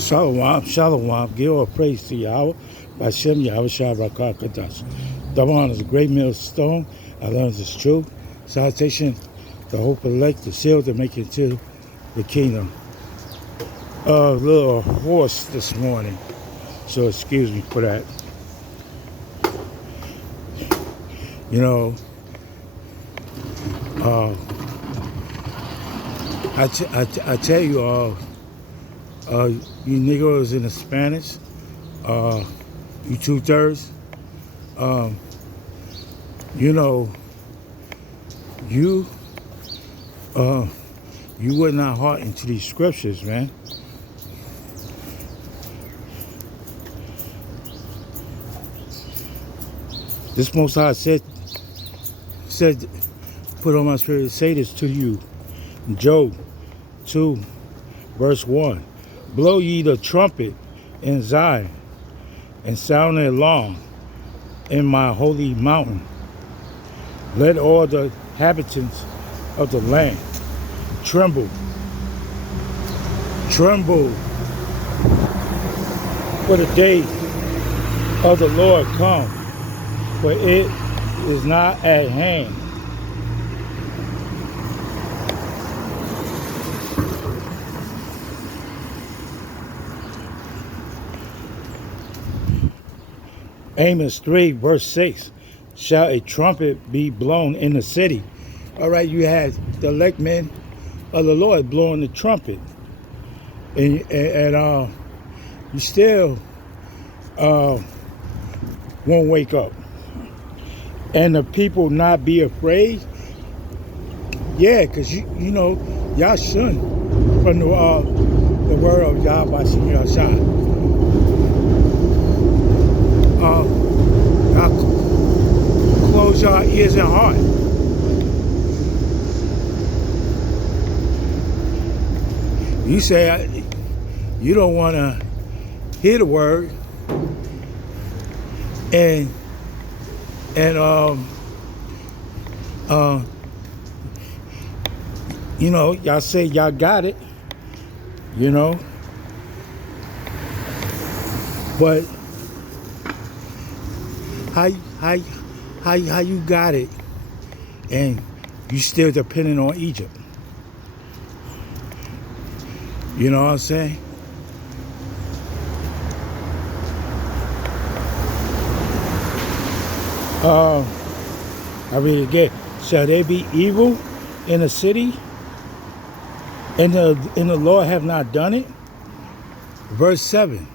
Shalom, shalom. Give all praise to Yahweh. Bashem Yahweh Shabrakah Kadash. Davan is a great millstone. I learned this truth. Salutation, the hope elect, the seal to make it to the kingdom. A little hoarse this morning, so excuse me for that. You know, I tell you, you Negroes in the Spanish, you 2/3, you know, you would not heart into these scriptures, man. This Most High said, put on my spirit to say this to you. Job 2, verse 1. Blow ye the trumpet in Zion, and sound the alarm in my holy mountain. Let all the inhabitants of the land tremble. Tremble, for the day of the Lord come, for it is not at hand. Amos 3, verse 6, shall a trumpet be blown in the city. All right, you had the elect men of the Lord blowing the trumpet. And you still won't wake up. And the people not be afraid. Yeah, because you know, y'all shouldn't from the word of Yahweh Shah. Now close your ears and heart. You say you don't want to hear the word, and you know, y'all say y'all got it, you know, but how you got it, and you still depending on Egypt? You know what I'm saying? I read it again. Shall they be evil in the city, and the Lord have not done it? Verse 7.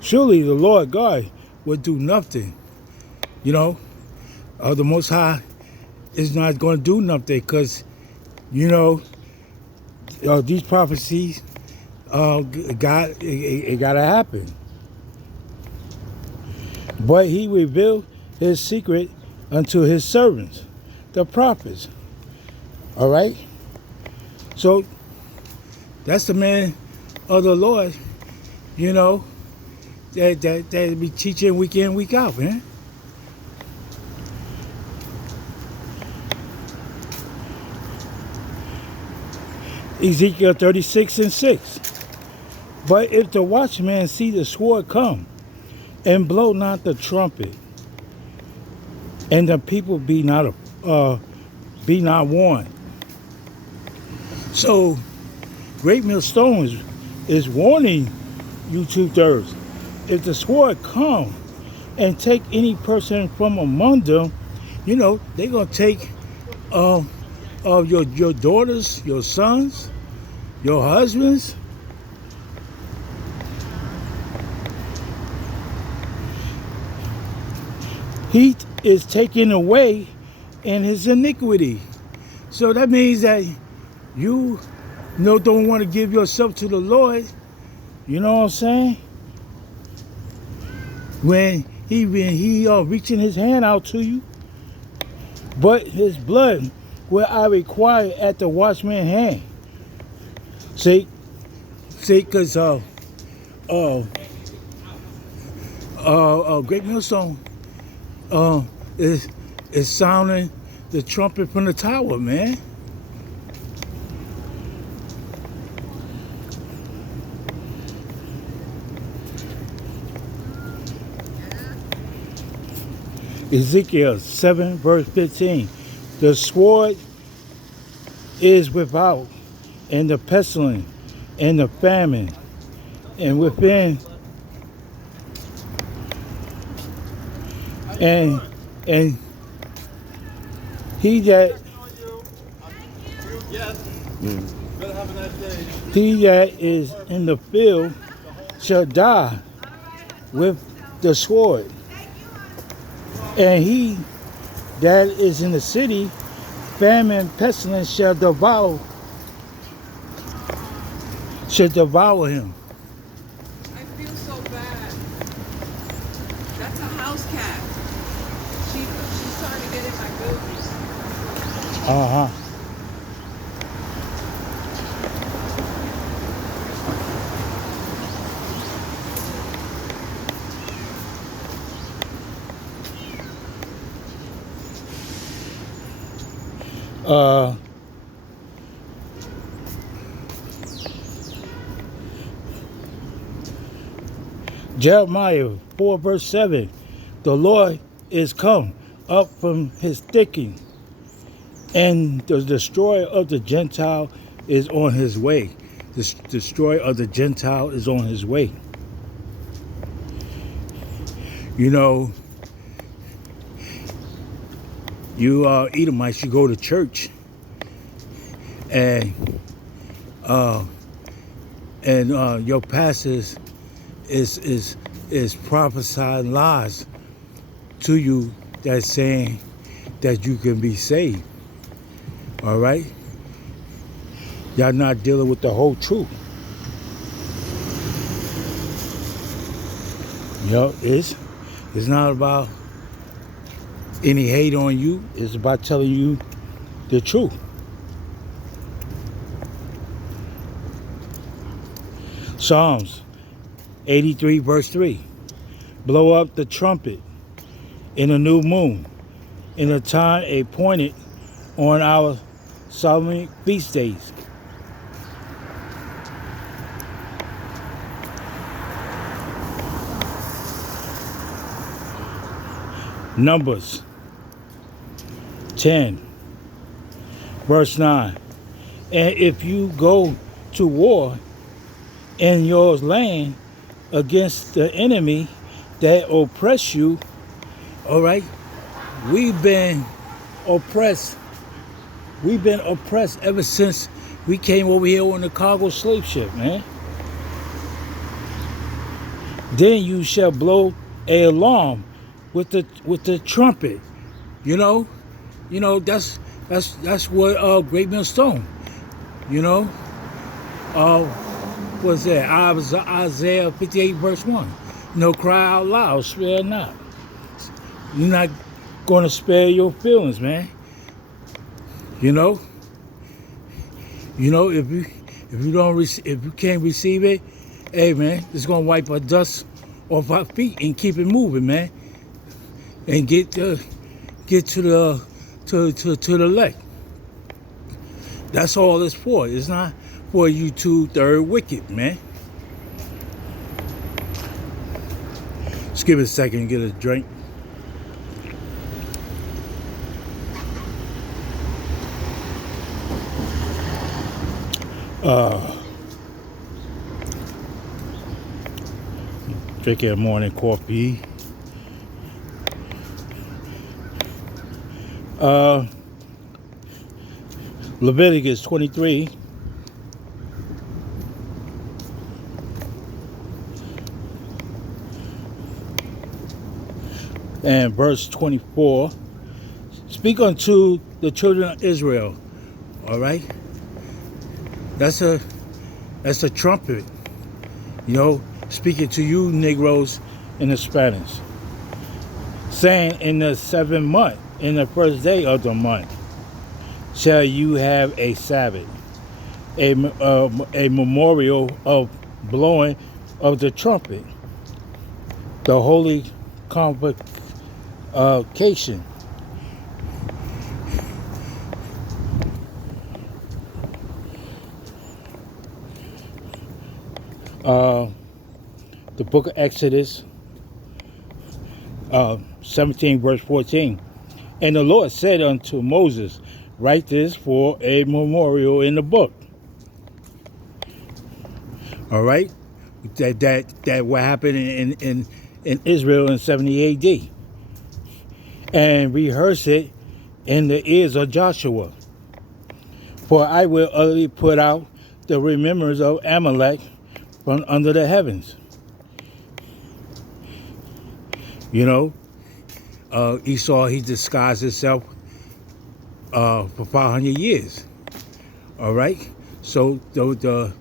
Surely the Lord God would do nothing. You know, the Most High is not going to do nothing because, you know, these prophecies, it got to happen. But he revealed his secret unto his servants, the prophets. All right? So, that's the man of the Lord, you know, that be teaching week in, week out, man. Ezekiel 36 and 6. But if the watchman see the sword come, and blow not the trumpet, and the people be not warned. So, Great Millstone is warning you 2/3. If the sword come and take any person from among them, you know, they're gonna take your daughters, your sons, your husbands. He is taken away in his iniquity. So that means that you don't want to give yourself to the Lord. You know what I'm saying? When he reaching his hand out to you, but his blood will I require at the watchman's hand. See, because Great Millstone is sounding the trumpet from the tower, man. Ezekiel 7 verse 15. The sword is without, and the pestilence, and the famine, and within, and he that he that is in the field shall die with the sword, and he that is in the city, famine and pestilence shall devour him. I feel so bad. That's a house cat. She's trying to get in my building. Uh-huh. Jeremiah 4 verse 7. The Lord is come up from his thickening, and the destroyer of the Gentile is on his way. The destroyer of the Gentile is on his way. You know, you Edomites, you go to church, and your pastors is prophesying lies to you that's saying that you can be saved. All right, y'all not dealing with the whole truth. You know, it's not about any hate on you. It's about telling you the truth. Psalms 83 verse 3. Blow up the trumpet in a new moon, in a time appointed on our solemn feast days. Numbers 10 verse 9. And if you go to war in your land against the enemy that oppress you, all right, we've been oppressed ever since we came over here on the cargo slave ship, man. Then you shall blow an alarm with the trumpet. You know that's what Great Millstone, what's that? Isaiah 58 verse 1. Cry out loud, spare not. You're not gonna spare your feelings, man. If you can't receive it, hey man, it's gonna wipe the dust off our feet and keep it moving, man. And get to the lake. That's all it's for. It's not for you two third wicked, man. Just give it a second and get a drink. Drinking morning coffee. Leviticus 23 and verse 24. Speak unto the children of Israel. All right, that's a trumpet, speaking to you Negroes and Hispanics, saying, in the 7th month, in the first day of the month, shall you have a Sabbath, a memorial of blowing of the trumpet, the holy convocation. The book of Exodus, 17 verse 14. And the Lord said unto Moses, write this for a memorial in the book. All right, that what happened in Israel in 70 A.D. and rehearse it in the ears of Joshua. For I will utterly put out the remembrance of Amalek from under the heavens. You know, Esau, he disguised himself for 500 years. All right, so the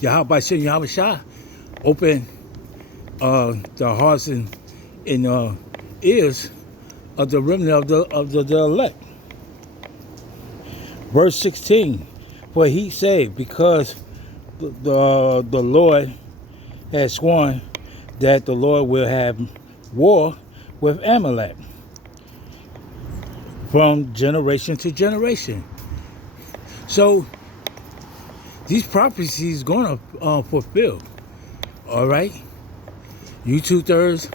Yahweh Shem Yahweh Shah open the hearts and ears of the remnant of the elect. Verse 16, for he said, because the Lord has sworn that the Lord will have war with Amalek from generation to generation. So these prophecies going to fulfill. All right, you 2/3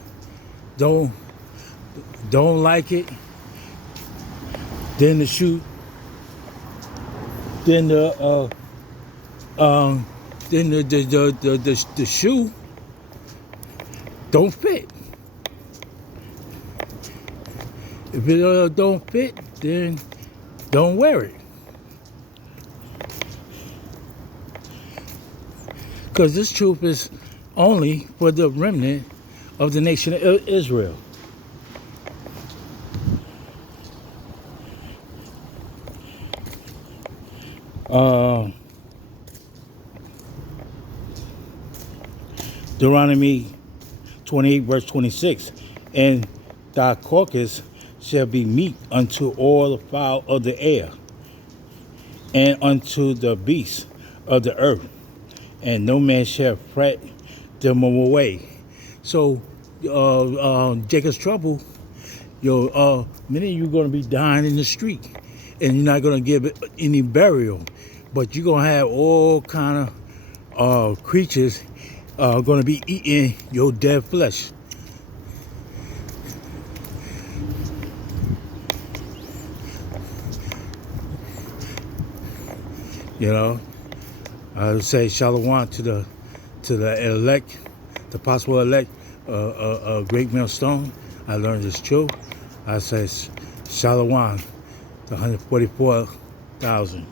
don't like it. Then the shoe, then the shoe don't fit. If it don't fit, then don't wear it. Because this truth is only for the remnant of the nation of Israel. Deuteronomy 28 verse 26, and thy carcass shall be meat unto all the fowl of the air, and unto the beasts of the earth, and no man shall fret them away. So, Jacob's trouble, many of you are going to be dying in the street, and you're not going to give it any burial, but you're going to have all kind of creatures going to be eating your dead flesh. You know, I would say shalom to the elect, the possible elect, great millstone. I learned this truth. I say shalom, the 144,000.